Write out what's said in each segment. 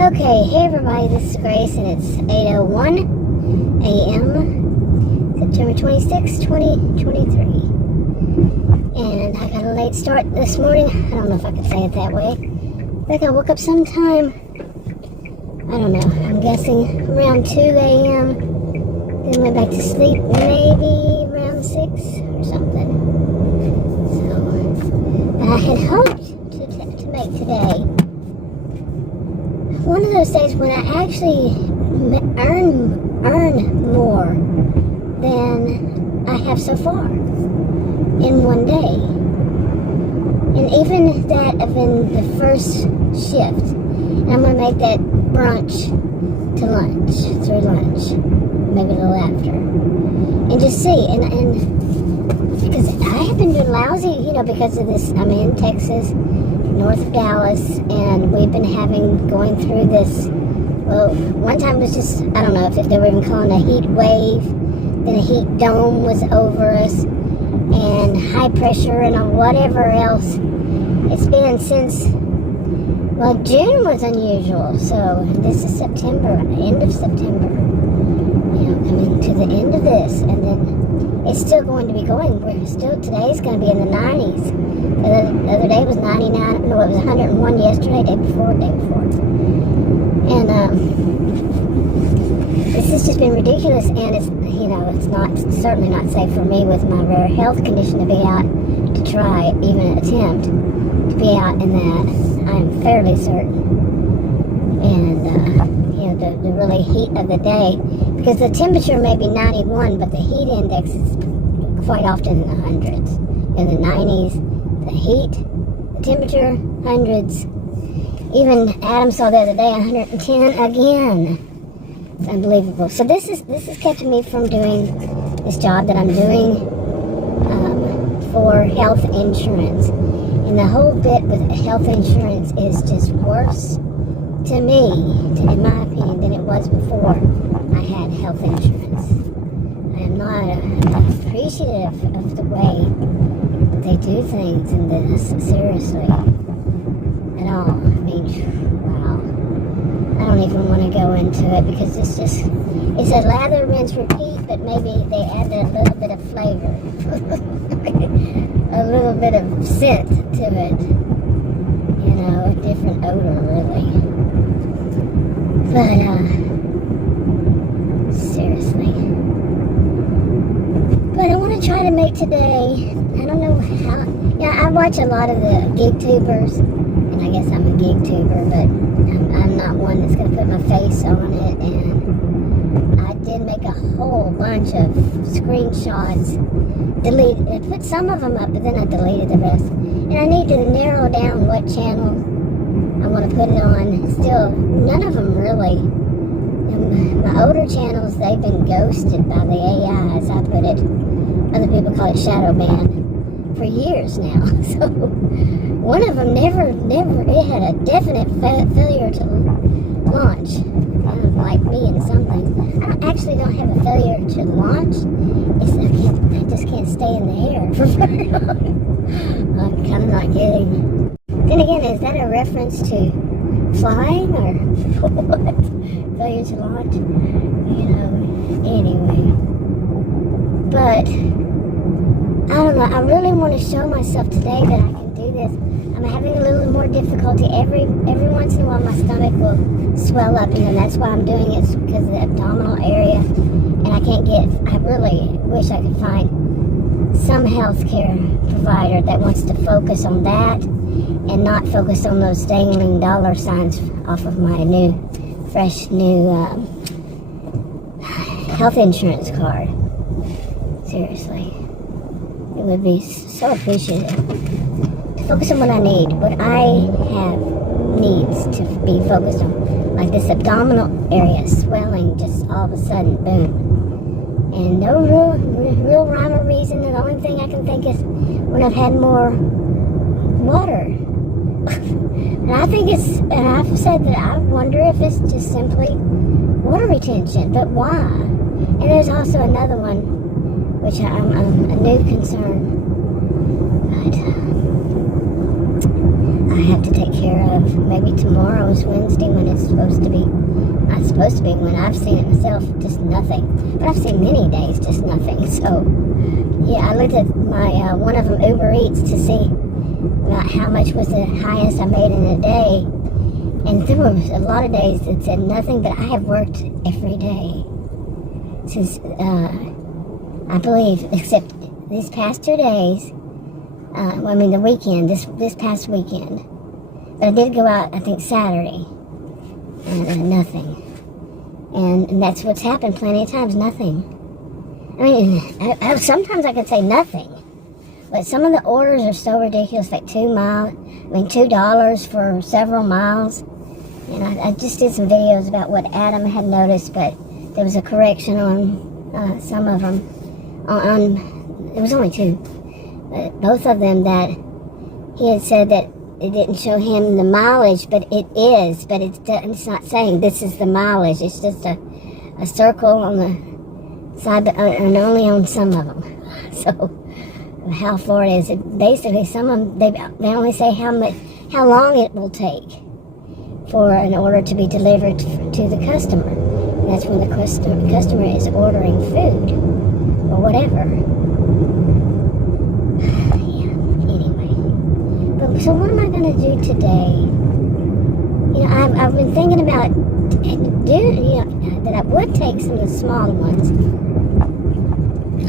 Okay, hey everybody, this is Grace and it's 8:01 a.m. September 26, 2023. And I got a late start this morning. I don't know if I could say it that way. I think I woke up sometime, I don't know, I'm guessing around 2 a.m. Then went back to sleep maybe around 6 or something. So, I had hoped to make today one of those days when I actually earn more than I have so far in one day. And even that of in the first shift. And I'm going to make that brunch to lunch, through lunch, maybe a little after. And just see, and because I have been doing lousy, because of this, I'm in Texas, north of Dallas, and we've been going through this, well, one time it was just, I don't know if they were even calling a heat wave, then a heat dome was over us, and high pressure and whatever else. It's been since, well, June was unusual, so this is September, end of September, coming to the end of this, and then it's still going to be going. Today's going to be in the 90s. The other day was 99, no, it was 101 yesterday, day before. And this has just been ridiculous, and it's certainly not safe for me with my rare health condition to be out, to try, even attempt, to be out in that. I'm fairly certain. And, the really heat of the day, because the temperature may be 91, but the heat index is quite often in the hundreds. In the 90s, the heat, the temperature, hundreds. Even Adam saw the other day 110 again. It's unbelievable. So this is keeping me from doing this job that I'm doing for health insurance. And the whole bit with health insurance is just worse to me, in my opinion, than it was before I had health insurance. I am not appreciative of the way that they do things in this, seriously, at all. I mean, wow. I don't even want to go into it because it's a lather, rinse, repeat, but maybe they added a little bit of flavor, a little bit of scent to it, a different odor, really. But, seriously. But I want to try to make today, I don't know how, I watch a lot of the gig tubers, and I guess I'm a gig tuber, but I'm not one that's going to put my face on it, and I did make a whole bunch of screenshots, I put some of them up, but then I deleted the rest, and I need to narrow down what channel I want to put it on. Still, none of them really. My older channels, they've been ghosted by the AI, as I put it. Other people call it shadow ban for years now. So one of them never, it had a definite failure to launch. Kind of like me in some things. I actually don't have a failure to launch. I just can't stay in the air for very long. I'm kind of not getting. Then again, is that a reference to flying or what? Failure to launch? Anyway. But, I don't know, I really want to show myself today that I can do this. I'm having a little more difficulty. Every once in a while my stomach will swell up, and that's why I'm doing it, because of the abdominal area. And I really wish I could find some healthcare provider that wants to focus on that and not focus on those dangling dollar signs off of my fresh new health insurance card. Seriously. It would be so appreciative to focus on what I need, what I have needs to be focused on. Like this abdominal area swelling just all of a sudden, boom. And no real rhyme or reason. The only thing I can think is when I've had more water. And I think and I've said that I wonder if it's just simply water retention, but why? And there's also another one, which I'm a new concern, but I have to take care of. Maybe tomorrow is Wednesday when it's supposed to be, not supposed to be, when I've seen it myself, just nothing. But I've seen many days, just nothing. So, yeah, I looked at my, one of them, Uber Eats, to see about how much was the highest I made in a day. And there were a lot of days that said nothing, but I have worked every day since, I believe, except these past 2 days, the weekend, this past weekend. But I did go out, I think, Saturday, and nothing. And that's what's happened plenty of times, nothing. I mean, sometimes I could say nothing. But some of the orders are so ridiculous, like $2 for several miles. And I just did some videos about what Adam had noticed, but there was a correction on some of them. It was only 2. But both of them, that he had said that it didn't show him the mileage, but it is. But it's not saying this is the mileage. It's just a circle on the side, but, and only on some of them. So how far it is. Basically, some of them, they only say how long it will take for an order to be delivered to the customer. And that's when the customer is ordering food or whatever. Yeah, anyway. But, so what am I going to do today? You know, I've been thinking about that I would take some of the smaller ones,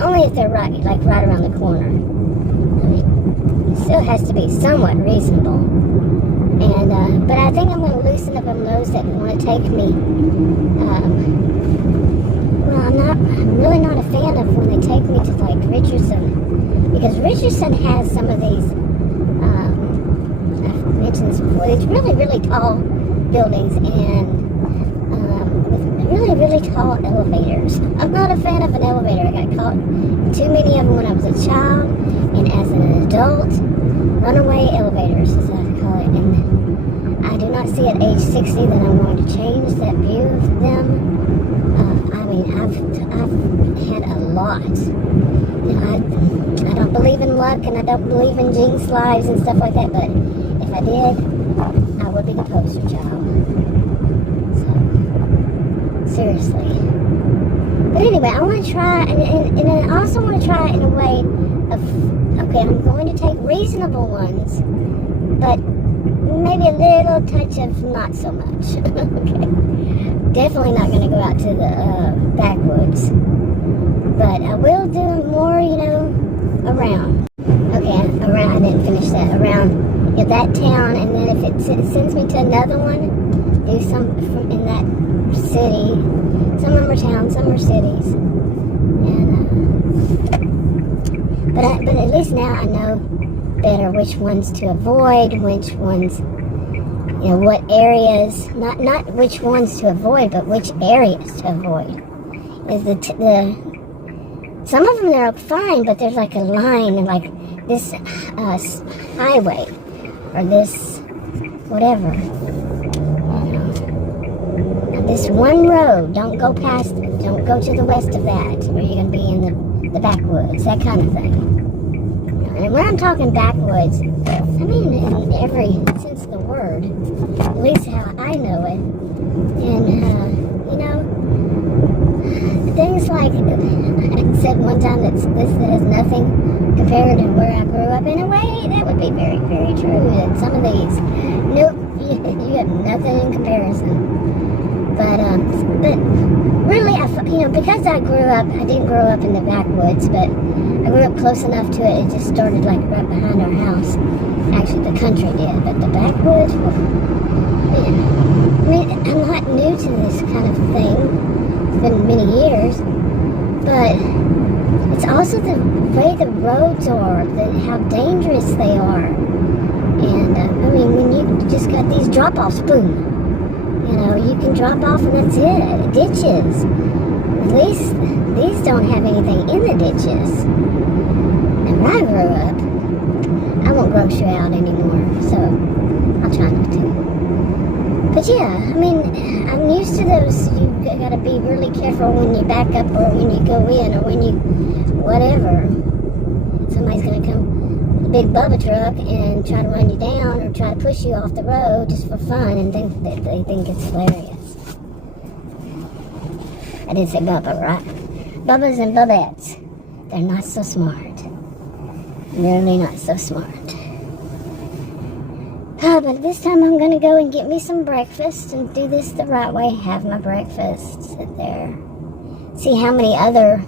only if they're right around the corner. I mean, it still has to be somewhat reasonable. And but I think I'm going to loosen up on those that want to take me. Well, I'm really not a fan of when they take me to like Richardson, because Richardson has some of these. I've mentioned this before. It's really, really tall buildings and with really, really tall elevators. I'm not a fan of an elevator. I got caught too many of them when I was a child, and as an adult, runaway elevators, as I call it. And I do not see at age 60 that I'm going to change that view of them. I mean, I've had a lot. You know, I don't believe in luck, and I don't believe in jinx lives and stuff like that, but if I did, I would be the poster child. So, seriously. But anyway, I want to try, and I also want to try it in a way of, okay, I'm going to take reasonable ones, but maybe a little touch of not so much. Okay. Definitely not going to go out to the backwoods, but I will do more, you know, around. Okay, around, I didn't finish that. Around that town, and then if it sends me to another one, do some from in that city. Some of them are towns, some are cities. And but at least now I know better which ones to avoid, which ones, you know, what areas, not which ones to avoid, but which areas to avoid. Is the some of them they're fine, but there's like a line, like this highway or this whatever. This one road, don't go past it. Don't go to the west of that, or you're going to be in the backwoods, that kind of thing. And when I'm talking backwoods, I mean in every sense of the word, at least how I know it. And, you know, things like, I said one time that has nothing compared to where I grew up. In a way, that would be very, very true. That some of these, nope, you have nothing in comparison. But really, you know, because I didn't grow up in the backwoods, but I grew up close enough to it. It just started like right behind our house. Actually, the country did, but the backwoods, man. I mean, I'm not new to this kind of thing. It's been many years, but it's also the way the roads are, how dangerous they are. And I mean, when you just got these drop-offs, boom. You know, you can drop off and that's it. Ditches. At least these don't have anything in the ditches. And when I grew up, I won't grocery out anymore, so I'll try not to. But yeah, I mean, I'm used to those. You gotta be really careful when you back up or when you go in or when you, whatever. Somebody's gonna come big Bubba truck and try to run you down or try to push you off the road just for fun and think that they think it's hilarious. I did say Bubba, right? Bubbas and Bubettes. They're not so smart. Really not so smart. But this time I'm going to go and get me some breakfast and do this the right way. Have my breakfast, sit there. See how many other,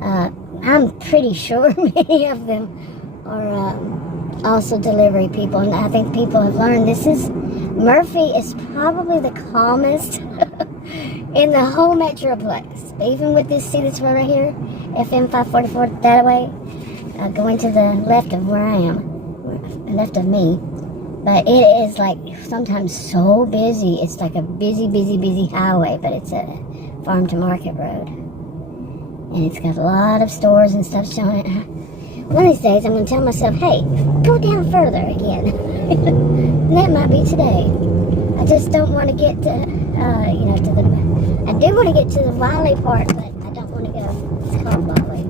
I'm pretty sure many of them are also delivery people. And I think people have learned Murphy is probably the calmest in the whole Metroplex. Even with this, see this road right here? FM 544 that way. Going to the left of where I am. Left of me. But it is like sometimes so busy. It's like a busy highway, but it's a farm to market road. And it's got a lot of stores and stuff showing it. One of these days I'm going to tell myself, hey, go down further again. And that might be today. I just don't want to get to, I do want to get to the Wiley part, but I don't want to go. It's called Wiley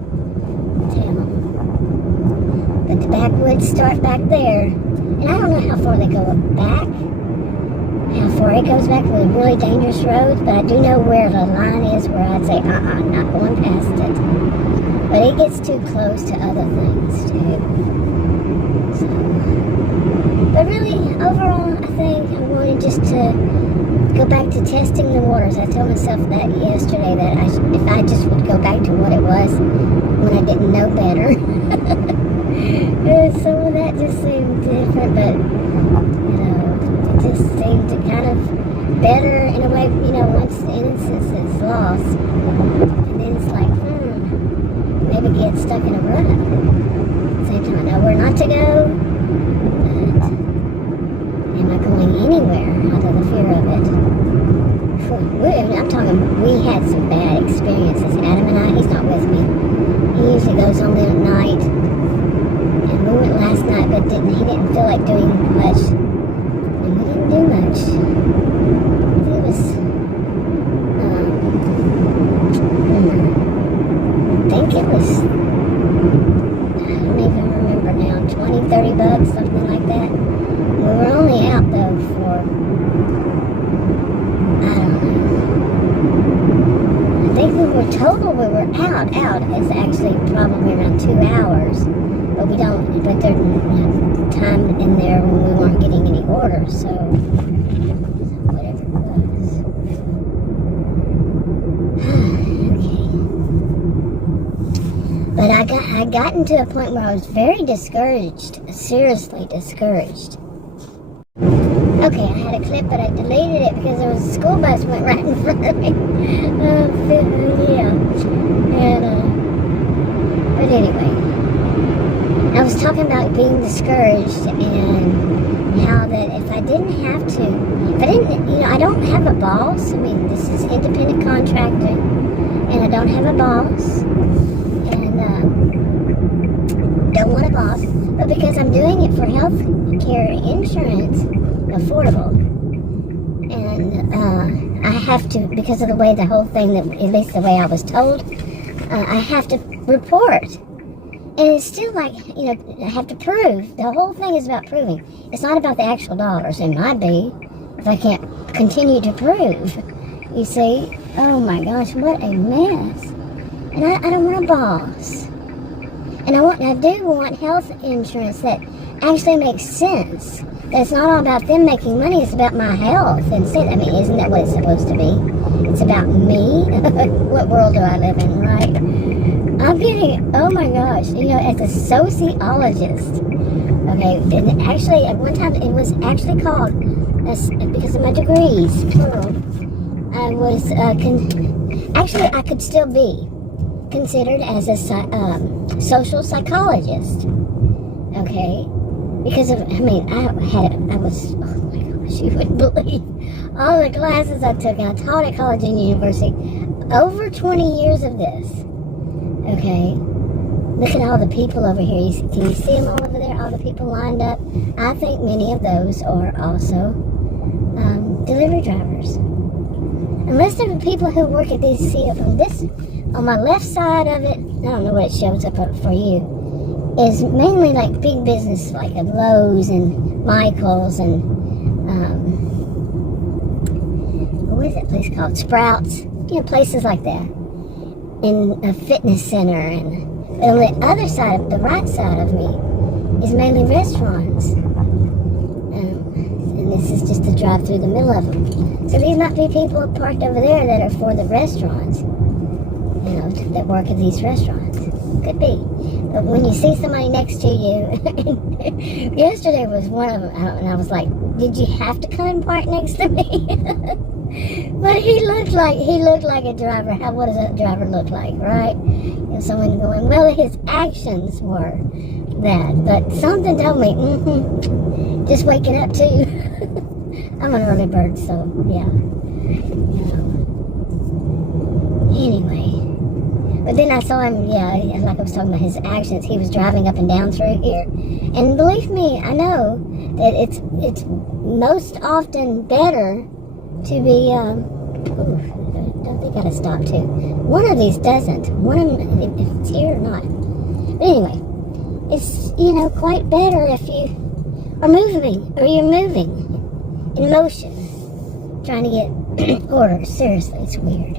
Town. But the backwoods start back there. And I don't know how far they go back, how far it goes back with really dangerous roads, but I do know where the line is where I'd say, I'm not going past it. But it gets too close to other things, too. So, but really, overall, I think I'm going just to go back to testing the waters. I told myself that yesterday, that if I just would go back to what it was when I didn't know better. Some of that just seemed different, but, it just seemed to kind of better in a way, once the innocence is lost. And then it's like, maybe get stuck in a rut. At the same time, I know where not to go, but am I going anywhere out of the fear of it? I'm talking, we had some bad experiences. Adam and I, he's not with me. He usually goes home at night. And we went last night, but he didn't feel like doing much. And we didn't do much. It was, I think it was, I don't even remember now, 20, 30 bucks, something like that. We were only out, though, for, I don't know. I think we were total, we were out is actually probably around 2 hours. But there's time in there when we weren't getting any orders, so whatever it was. Okay. But I gotten to a point where I was very discouraged, seriously discouraged. Okay, I had a clip, but I deleted it because there was a school bus went right in front of me. Yeah. And, but anyway. I was talking about being discouraged and how that if I didn't have to, I don't have a boss. I mean, this is independent contracting, and I don't have a boss, and don't want a boss, but because I'm doing it for health care insurance, affordable, and I have to, because of the way the whole thing, at least the way I was told, I have to report. And it's still like, I have to prove. The whole thing is about proving. It's not about the actual dollars. It might be if I can't continue to prove. You see? Oh my gosh, what a mess. And I don't want a boss. And I do want health insurance that actually makes sense. That it's not all about them making money. It's about my health instead. I mean, isn't that what it's supposed to be? It's about me. What world do I live in, right? I'm getting, oh my gosh, as a sociologist, okay, and actually at one time it was actually called, because of my degrees, plural, I was, actually I could still be considered as a social psychologist, okay, because of, I was, oh my gosh, you wouldn't believe all the classes I took. I taught at college and university, over 20 years of this. Okay, look at all the people over here. Can you see them all over there? All the people lined up. I think many of those are also delivery drivers. Unless they're the people who work at these, see from this, on my left side of it, I don't know what it shows up for you. is mainly like big business, like at Lowe's and Michael's and what is that place called? Sprouts. Places like that. In a fitness center, and on the other side, the right side of me, is mainly restaurants. And this is just a drive through the middle of them. So these might be people parked over there that are for the restaurants, that work at these restaurants. Could be. But when you see somebody next to you, yesterday was one of them, and I was like, did you have to come and park next to me? But he looked like a driver. What does a driver look like, right? Someone going, well, his actions were that. But something told me, just waking up too. I'm an early bird, so yeah. Anyway. But then I saw him, like I was talking about his actions. He was driving up and down through here. And believe me, I know that it's most often better to be, don't they gotta stop too? One of these doesn't. One of them, if it's here or not. But anyway, it's, quite better if you are moving, or you're moving in motion, trying to get orders. Seriously, it's weird.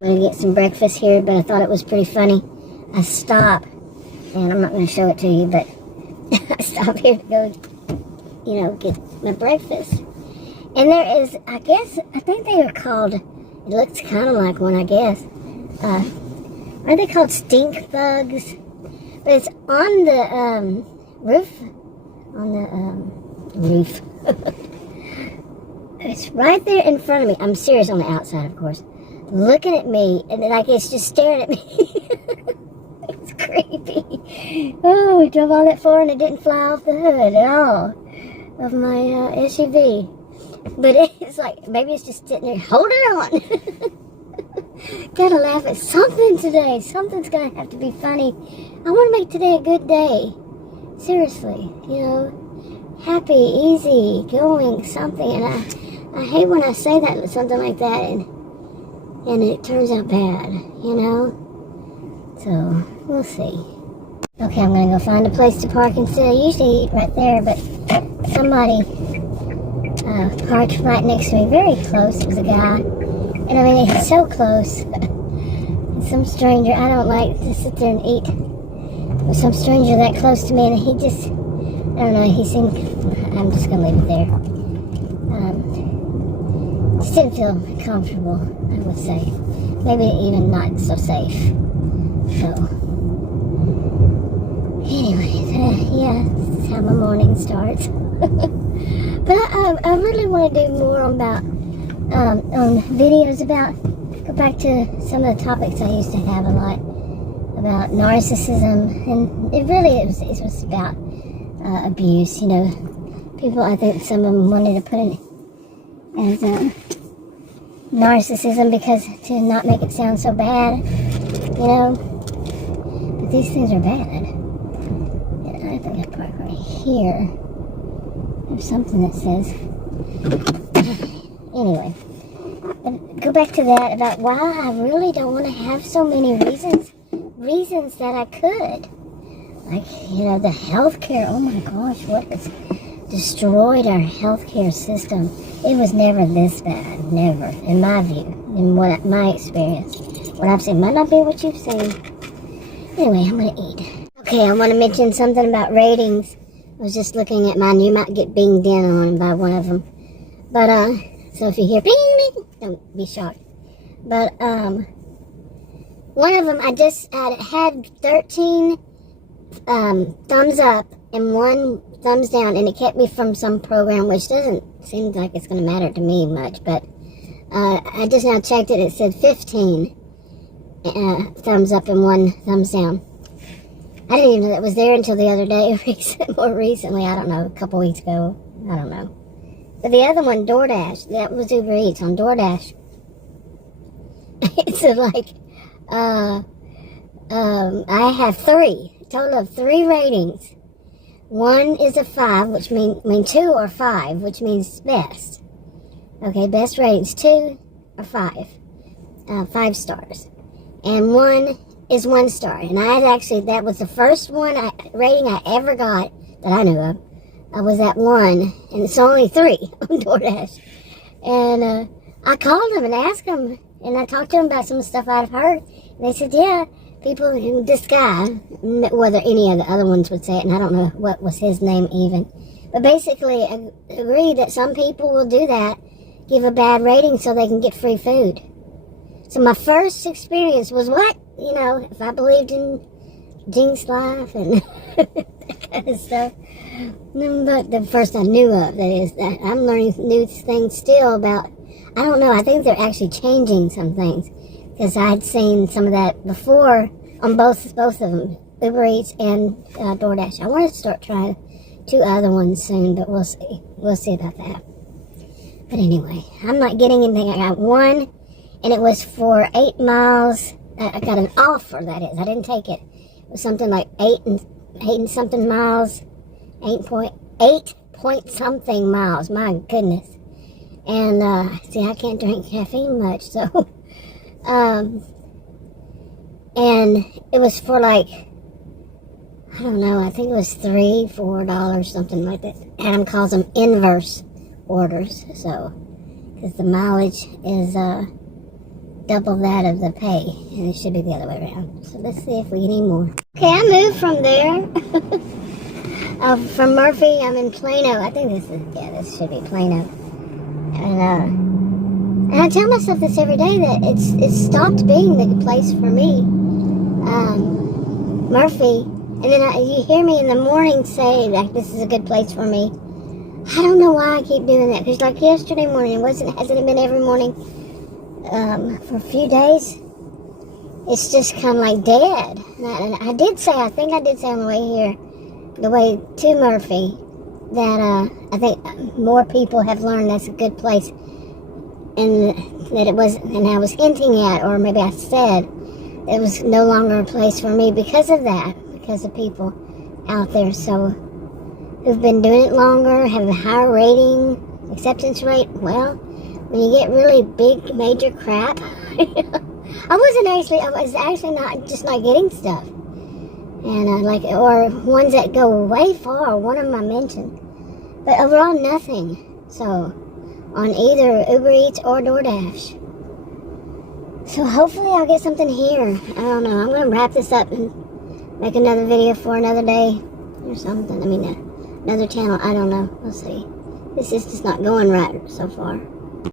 I'm going to get some breakfast here, but I thought it was pretty funny. I stop, and I'm not going to show it to you, but I stop here to go, get my breakfast. And there is, I think they are called, it looks kind of like one, I guess. Aren't they called stink bugs? But it's on the roof. Roof. It's right there in front of me. I'm serious, on the outside, of course. Looking at me, and like it's just staring at me. It's creepy. Oh, we drove all that far and it didn't fly off the hood at all of my SUV. But it's like, maybe it's just sitting there, hold it on. Gotta laugh at something today. Something's gonna have to be funny. I want to make today a good day. Seriously, happy, easy, going, something. And I hate when I say that, something like that, and it turns out bad, So, we'll see. Okay, I'm gonna go find a place to park instead. I usually eat right there, but somebody parked right next to me, very close. It was a guy. And I mean, he's so close. Some stranger, I don't like to sit there and eat with some stranger that close to me, and he just, I don't know, he seemed, I'm just gonna leave it there. Just didn't feel comfortable, I would say. Maybe even not so safe. So, anyway, this is how my morning starts. But I really want to do more about, on videos about, go back to some of the topics I used to have a lot, about narcissism, and it was about abuse, People, I think some of them wanted to put it as narcissism because to not make it sound so bad, But these things are bad. And I think I park right here. There's something that says. Anyway, but go back to that about why I really don't want to have so many reasons that I could. Like, the healthcare. Oh my gosh, what has destroyed our healthcare system. It was never this bad. Never, in my view, in my experience. What I've seen might not be what you've seen. Anyway, I'm going to eat. Okay, I want to mention something about ratings. I was just looking at mine. You might get binged in on by one of them. But, so if you hear bing, bing, don't be shocked. But, one of them, I had 13 thumbs up and 1 thumbs down, and it kept me from some program, which doesn't seem like it's going to matter to me much, but I just now checked it. It said 15 thumbs up and 1 thumbs down. I didn't even know that was there until the other day, more recently, I don't know, a couple weeks ago, I don't know. But the other one, Doordash, that was Uber Eats on Doordash. It's like, I have 3, a total of 3 ratings. 1 is a 5, which mean 2 or 5, which means best. Okay, best ratings, 2 or 5. 5 stars. And 1 is 1 star. And I had actually, that was the first rating I ever got that I knew of. I was at 1, and it's only 3 on Doordash. And I called them and asked them, and I talked to them about some stuff I've heard. And they said, yeah, people in this guy, whether any of the other ones would say it, and I don't know what was his name even. But basically, I agree that some people will do that, give a bad rating so they can get free food. So my first experience was what? You know, if I believed in Jinx life and that kind of stuff. But the first I knew of, that is, that I'm learning new things still about, I don't know, I think they're actually changing some things. Because I had seen some of that before on both of them, Uber Eats and DoorDash. I want to start trying 2 other ones soon, but we'll see. We'll see about that. But anyway, I'm not getting anything. I got 1, and it was for 8 miles. I got an offer, that is. I didn't take it. It was something like 8 and something miles. 8 point something miles. My goodness. And see, I can't drink caffeine much, so and it was for like, I don't know, I think it was $3-4, something like that. Adam calls them inverse orders, so, because the mileage is double that of the pay, and it should be the other way around. So let's see if we get any more. Okay, I moved from there. From Murphy, I'm in Plano. I think this should be Plano. And I tell myself this every day, that it's stopped being the place for me, Murphy. And then you hear me in the morning say that this is a good place for me. I don't know why I keep doing that. Because like yesterday morning, hasn't it been every morning for a few days? It's just kind of like dead. And I think I did say on the way here, the way to Murphy, that I think more people have learned that's a good place. And that it was, and I was hinting at, or maybe I said, it was no longer a place for me because of that, because of people out there who've been doing it longer, have a higher rating, acceptance rate. Well, when you get really big, major crap, I was actually not getting stuff. And or ones that go way far, one of them I mentioned. But overall, nothing. So, on either Uber Eats or DoorDash. So hopefully I'll get something here. I don't know. I'm going to wrap this up and make another video for another day or something. I mean, another channel. I don't know. We'll see. This is just not going right so far.